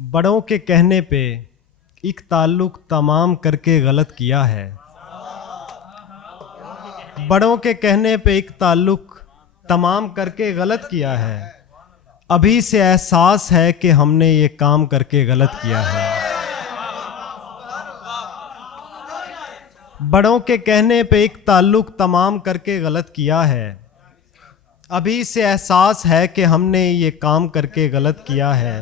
بڑوں کے کہنے پہ ایک تعلق تمام کر کے غلط کیا ہے. بڑوں کے کہنے پہ ایک تعلق تمام کر کے غلط کیا ہے. ابھی سے احساس ہے کہ ہم نے یہ کام کر کے غلط کیا ہے. بڑوں کے کہنے پہ ایک تعلق تمام کر کے غلط کیا ہے. ابھی سے احساس ہے کہ ہم نے یہ کام کر کے غلط کیا ہے.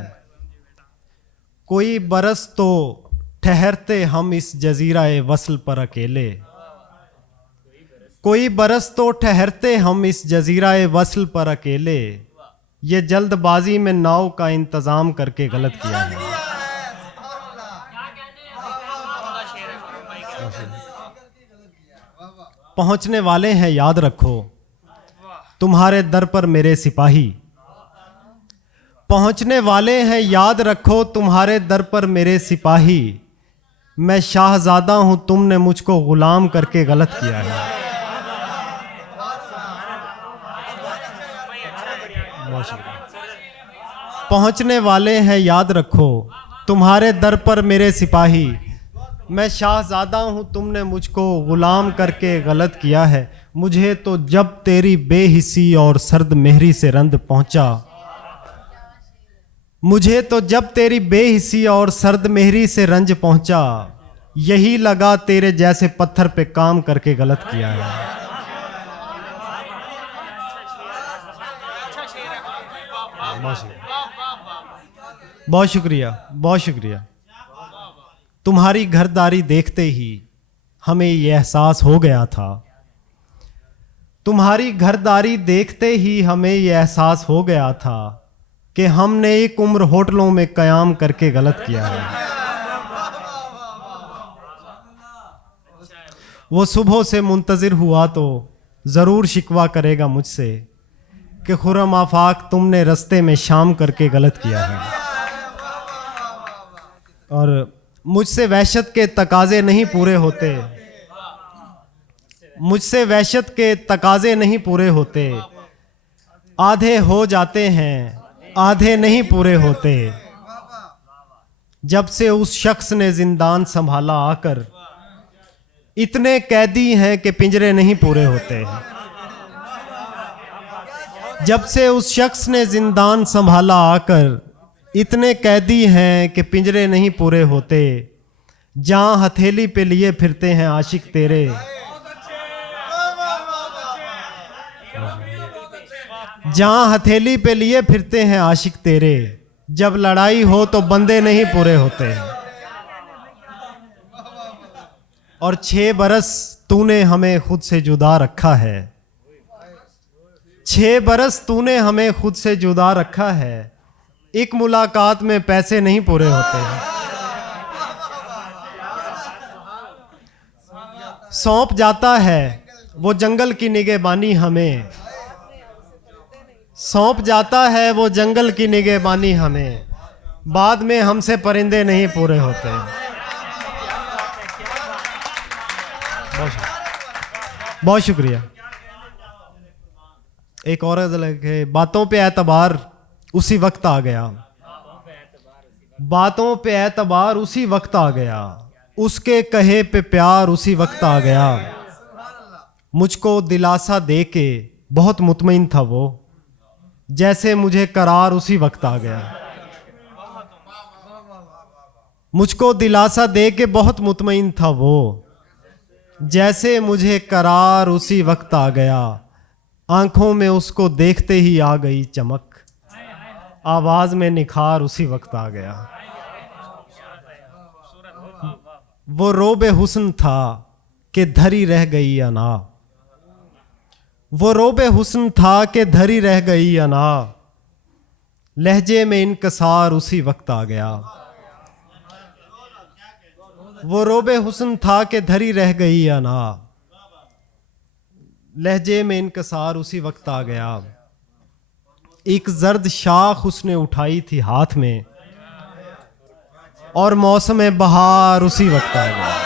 کوئی برس تو ٹھہرتے ہم اس جزیرہ وصل پر اکیلے. کوئی برس تو ٹھہرتے ہم اس جزیرہ وصل پر اکیلے. یہ جلد بازی میں ناؤ کا انتظام کر کے غلط کیا ہے. پہنچنے والے ہیں یاد رکھو تمہارے در پر میرے سپاہی. پہنچنے والے ہیں یاد رکھو تمہارے در پر میرے سپاہی. میں شاہزادہ ہوں تم نے مجھ کو غلام کر کے غلط کیا ہے. پہنچنے والے ہیں یاد رکھو تمہارے در پر میرے سپاہی. میں شاہزادہ ہوں تم نے مجھ کو غلام کر کے غلط کیا ہے. مجھے تو جب تیری بے حسی اور سرد مہری سے رنج پہنچا. مجھے تو جب تیری بے حسی اور سرد مہری سے رنج پہنچا. یہی لگا تیرے جیسے پتھر پہ کام کر کے غلط کیا ہے. بہت شکریہ بہت شکریہ. تمہاری گھرداری دیکھتے ہی ہمیں یہ احساس ہو گیا تھا. تمہاری گھرداری دیکھتے ہی ہمیں یہ احساس ہو گیا تھا کہ ہم نے ایک عمر ہوٹلوں میں قیام کر کے غلط کیا ہے. وہ صبح سے منتظر ہوا تو ضرور شکوہ کرے گا مجھ سے کہ خرم آفاق تم نے رستے میں شام کر کے غلط کیا ہے. اور مجھ سے وحشت کے تقاضے نہیں پورے ہوتے. مجھ سے وحشت کے تقاضے نہیں پورے ہوتے. آدھے ہو جاتے ہیں آدھے نہیں پورے ہوتے. جب سے اس شخص نے زندان سنبھالا آ کر اتنے قیدی ہیں کہ پنجرے نہیں پورے ہوتے. جب سے اس شخص نے زندان سنبھالا آ کر اتنے قیدی ہیں کہ پنجرے نہیں پورے ہوتے. جہاں ہتھیلی پہ لیے پھرتے ہیں عاشق تیرے. جہاں ہتھیلی پہ لیے پھرتے ہیں عاشق تیرے. جب لڑائی ہو تو بندے نہیں پورے ہوتے. اور 6 برس تو نے ہمیں خود سے جدا رکھا ہے. 6 برس تو نے ہمیں خود سے جدا رکھا ہے. ایک ملاقات میں پیسے نہیں پورے ہوتے. سونپ جاتا ہے وہ جنگل کی نگہبانی ہمیں. سونپ جاتا ہے وہ جنگل کی نگہبانی ہمیں. بعد میں ہم سے پرندے نہیں پورے ہوتے. بہت شکریہ. ایک اور غزل ہے. باتوں پہ اعتبار اسی وقت آ گیا. باتوں پہ اعتبار اسی وقت آ گیا. اس کے کہے پہ پیار اسی وقت آ گیا. مجھ کو دلاسا دے کے بہت مطمئن تھا وہ. جیسے مجھے قرار اسی وقت آ گیا. مجھ کو دلاسا دے کے بہت مطمئن تھا وہ. جیسے مجھے قرار اسی وقت آ گیا. آنکھوں میں اس کو دیکھتے ہی آ گئی چمک. آواز میں نکھار اسی وقت آ گیا. وہ روب حسن تھا کہ دھری رہ گئی انا. وہ روب حسن تھا کہ دھری رہ گئی انا. لہجے میں انکسار اسی وقت آ گیا. وہ روب حسن تھا کہ دھری رہ گئی انا. لہجے میں انکسار اسی وقت آ گیا. ایک زرد شاخ اس نے اٹھائی تھی ہاتھ میں اور موسم بہار اسی وقت آ گیا.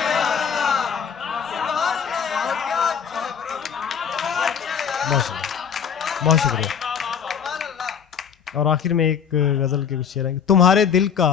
بہت شکریہ. اور آخر میں ایک غزل کے کچھ شعر ہیں. تمہارے دل کا